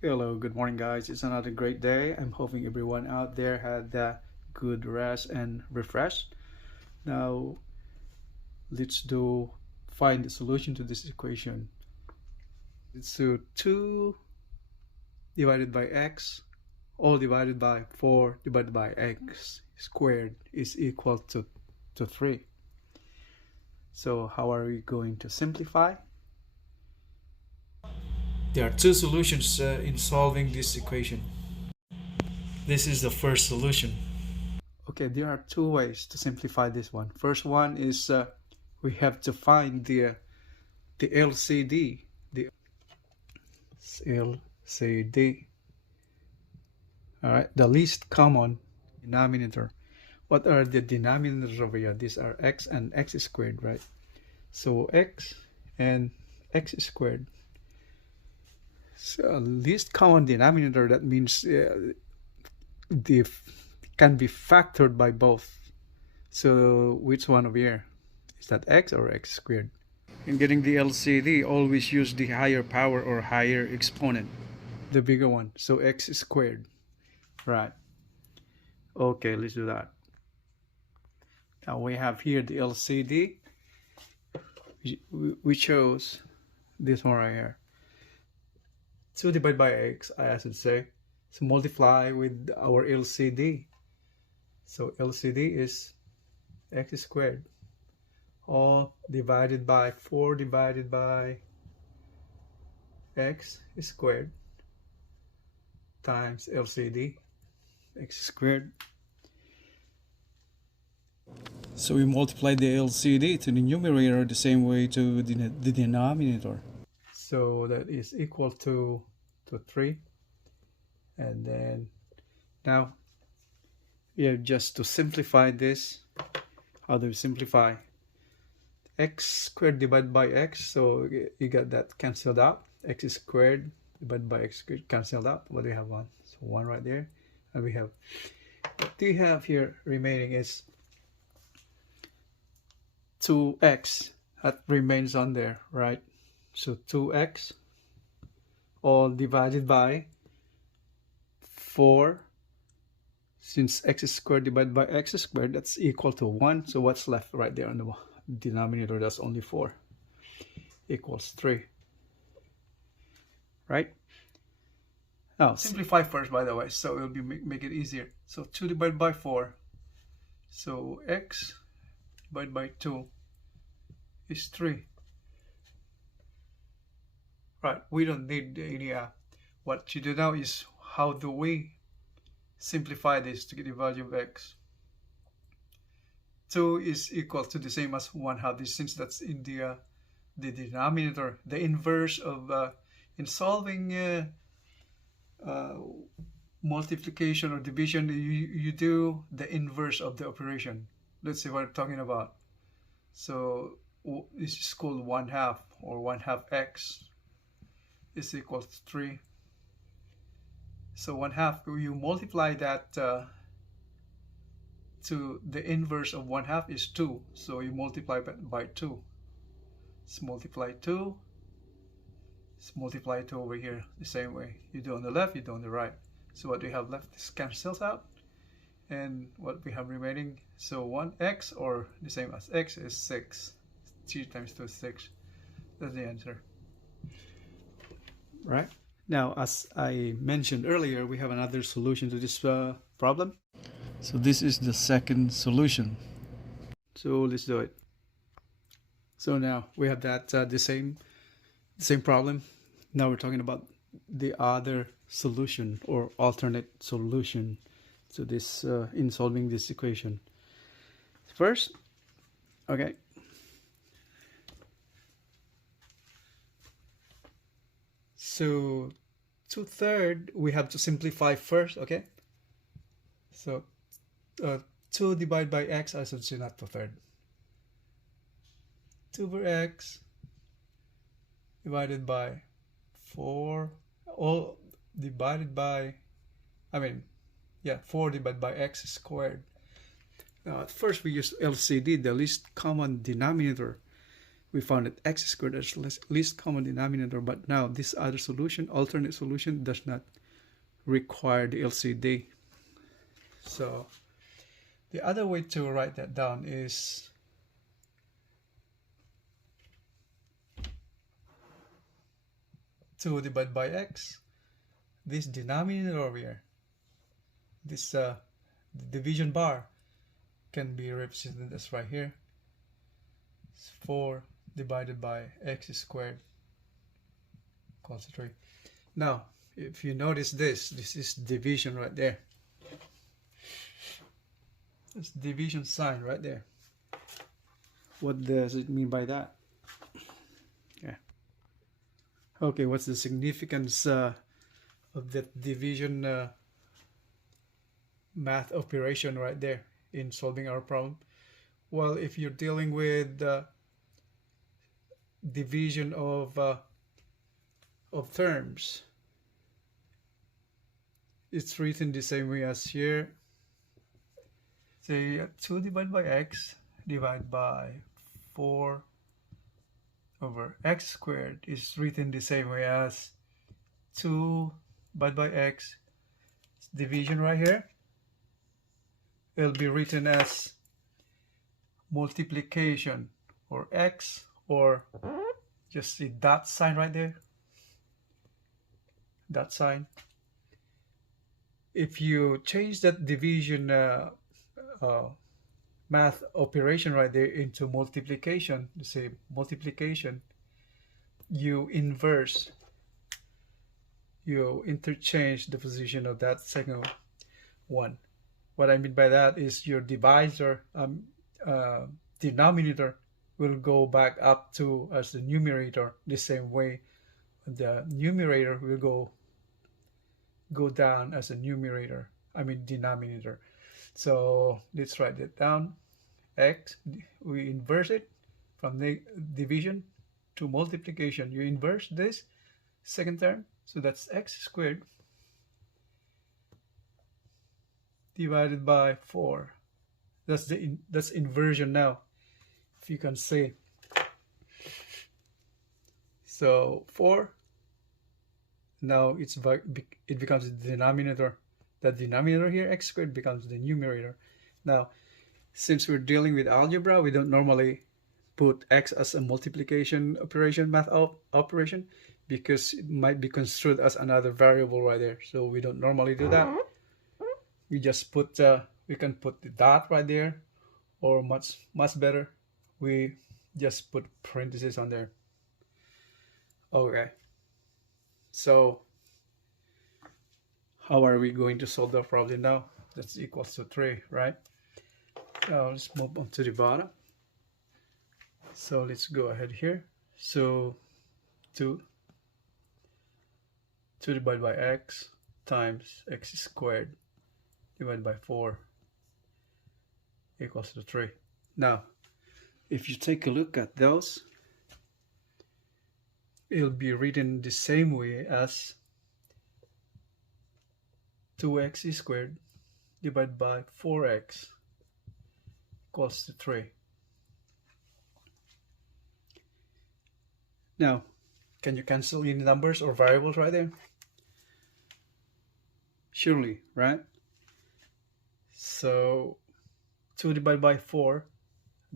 Hello, good morning, guys. It's another great day. I'm hoping everyone out there had a good rest and refreshed. Now, let's find the solution to this equation. So 2 divided by x, all divided by 4 divided by x squared is equal to 3. So how are we going to simplify? There are two solutions in solving this equation. This is the first solution. Okay, there are two ways to simplify this one. First one is we have to find the LCD, the LCD. All right, the least common denominator. What are the denominators over here? These are x and x squared, right? So x and x squared. So least common denominator, that means the can be factored by both. So which one over here? Is that x or x squared? In getting the LCD, always use the higher power or higher exponent, the bigger one. So x squared, right? Okay, let's do that. Now we have here the LCD. We chose this one right here. 2 divided by x, I should say. So multiply with our LCD. So LCD is x squared, all divided by 4 divided by x squared times LCD, x squared. So we multiply the LCD to the numerator the same way to the denominator. So that is equal to 3. And then now, yeah, just to simplify this, how do we simplify? X squared divided by x, so you got that canceled out. X squared divided by x squared canceled out. What do we have? 1. So 1 right there. And we have, what do you have here remaining is 2x. That remains on there, right? So 2x all divided by 4. Since x squared divided by x squared, that's equal to 1. So what's left right there on the denominator? That's only 4. Equals 3. Right? Now, simplify first, by the way, so it will be make it easier. So 2 divided by 4. So x divided by 2 is 3. Right, we don't need any, what you do now is how do we simplify this to get the value of x. 2 is equal to the same as 1/2, since that's in the denominator. The inverse of, in solving multiplication or division, you do the inverse of the operation. Let's see what I'm talking about. So this is called 1/2, or 1/2 x is equal to 3. So 1/2, you multiply that to the inverse of 1/2 is 2. So you multiply by 2. Let's multiply 2. Let's multiply 2 over here the same way. You do on the left, you do on the right. So what we have left is cancels out. And what we have remaining, so 1x, or the same as x, is 6. 3 times 2 is 6. That's the answer. Right? Now, as I mentioned earlier, we have another solution to this problem. So this is the second solution. So let's do it. So now we have that the same problem. Now we're talking about the other solution or alternate solution to this in solving this equation. First, okay. So 2/3 we have to simplify first, okay? So 2 divided by x, I should say not 2/3. 2 over x divided by 4, all divided by, 4 divided by x squared. Now at first we use LCD, the least common denominator. we found that x squared is least common denominator, but now this other solution, alternate solution, does not require the LCD. So the other way to write that down is to divide by x, this denominator over here, this division bar can be represented as right here. It's 4 divided by x squared equals 3. Now, if you notice this is division right there. It's division sign right there. What does it mean by that? Yeah. Okay, what's the significance of that division math operation right there in solving our problem? Well, if you're dealing with division of terms, it's written the same way as here. Say 2 divided by x divided by 4 over x squared is written the same way as 2 divided by x. Division right here, it'll be written as multiplication, or x, or just the dot sign right there, dot sign. If you change that division math operation right there into multiplication, say multiplication, you interchange the position of that second one. What I mean by that is your divisor, denominator, will go back up to as the numerator, the same way the numerator will go down as a denominator. So let's write it down. X, we inverse it from the division to multiplication. You inverse this second term, so that's x squared divided by 4. That's inversion now, if you can see. So 4, now it becomes the denominator. The denominator here, x squared, becomes the numerator. Now, since we're dealing with algebra, we don't normally put x as a multiplication operation, math operation, because it might be construed as another variable right there. So we don't normally do that. We just put, we can put the dot right there, or much better, we just put parentheses on there. Okay. So how are we going to solve the problem now? That's equals to 3, right? Now let's move on to the bottom. So let's go ahead here. So 2 divided by x times x squared divided by 4 equals to 3. Now, if you take a look at those, it'll be written the same way as 2x squared divided by 4x equals to 3. Now, can you cancel any numbers or variables right there? Surely, right? So 2 divided by 4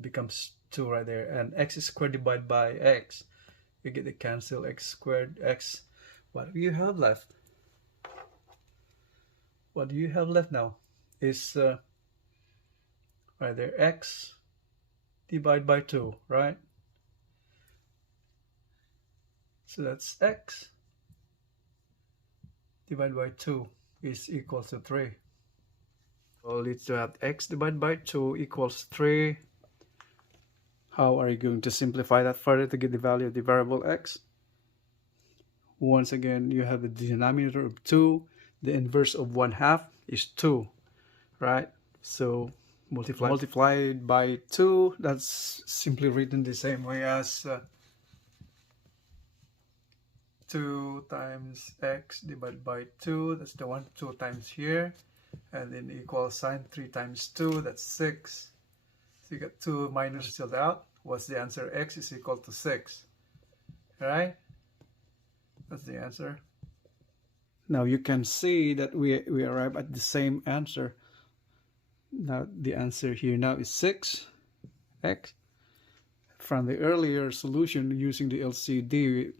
becomes 2 right there, and x squared divided by x, we get to cancel x squared, x. What do you have left? What do you have left now is right there, x divided by 2, right? So that's x divided by 2 is equal to 3. So let's have x divided by 2 equals 3. How are you going to simplify that further to get the value of the variable x? Once again, you have the denominator of 2. The inverse of 1/2 is 2, right? So multiplied by 2, that's simply written the same way as 2 times x divided by 2, that's the one, 2 times here, and then equal sign, 3 times 2, that's 6. So you got 2 minus still out, What's the answer? X is equal to 6. Right? That's the answer. Now you can see that we arrive at the same answer. Now the answer here now is 6x. From the earlier solution using the LCD,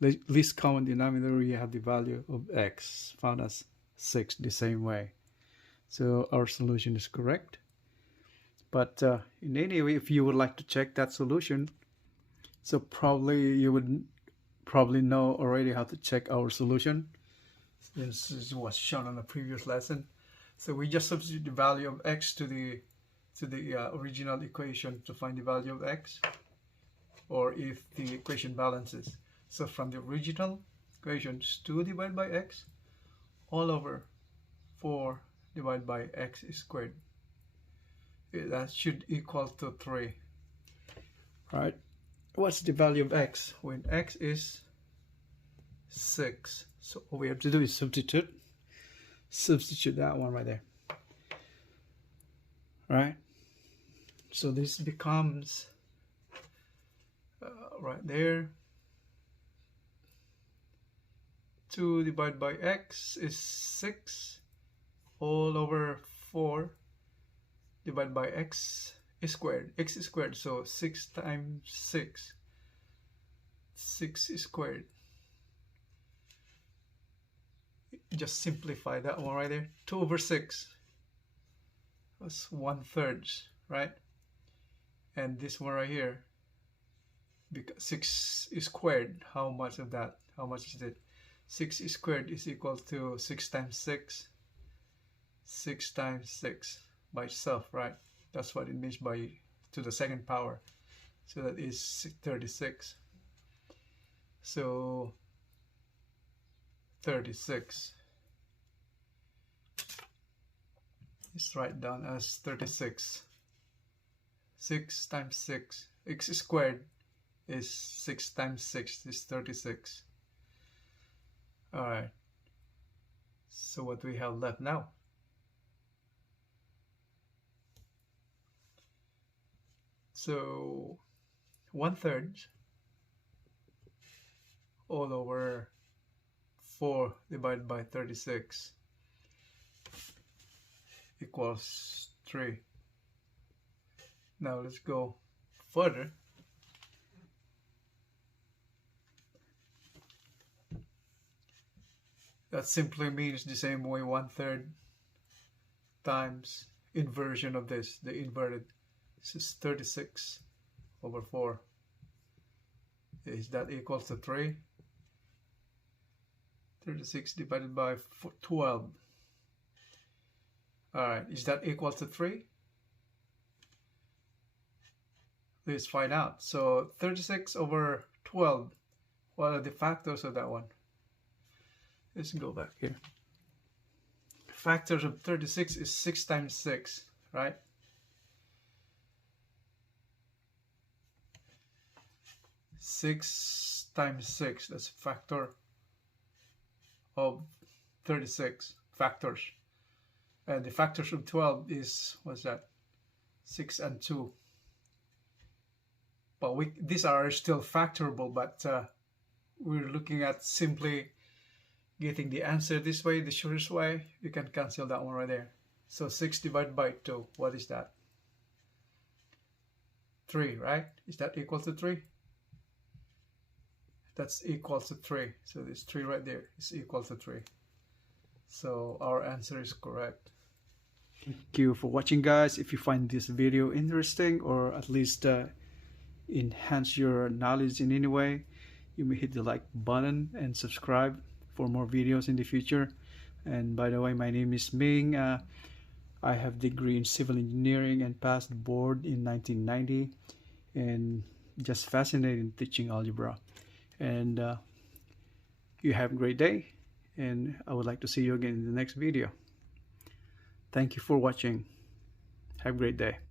least common denominator, we have the value of x found as 6 the same way. So our solution is correct. But in any way, if you would like to check that solution, so probably you would know already how to check our solution. This was shown on the previous lesson. So we just substitute the value of x to the original equation to find the value of x, or if the equation balances. So from the original equation, it's 2 divided by x all over 4 divided by x squared. That should equal to 3. Right? What's the value of x when x is 6? So all we have to do is substitute that one right there. Right? So this becomes right there, 2 divided by x is 6 all over 4 divided by x squared. X is squared, so 6 times 6. 6 squared. Just simplify that one right there. 2 over 6. That's 1/3, right? And this one right here, because 6 squared, how much of that? How much is it? 6 squared is equal to 6 times 6. 6 times 6 by itself, right? That's what it means by to the second power. So that is 36. So 36. Let's write down as 36. 6 times 6. X squared is 6 times 6 is 36. Alright. So what do we have left now? So 1/3 all over 4 divided by 36 equals 3. Now let's go further. That simply means the same way 1/3 times inversion of this, the inverted. This is 36 over 4. Is that equal to 3? 36 divided by 12. Alright, is that equal to 3? Let's find out. So 36 over 12. What are the factors of that one? Let's go back here. Factors of 36 is 6 times 6, right? 6 times 6, that's a factor of 36 factors. And the factors of 12 is, what's that? 6 and 2. But these are still factorable, but we're looking at simply getting the answer this way, the shortest way. You can cancel that one right there. So 6 divided by 2, what is that? 3, right? Is that equal to 3? That's equal to 3. So this 3 right there is equal to 3. So our answer is correct. Thank you for watching, guys. If you find this video interesting, or at least enhance your knowledge in any way, you may hit the like button and subscribe for more videos in the future. And by the way, my name is Ming. I have degree in civil engineering and passed the board in 1990, and just fascinated in teaching algebra. And you have a great day, and I would like to see you again in the next video. Thank you for watching. Have a great day.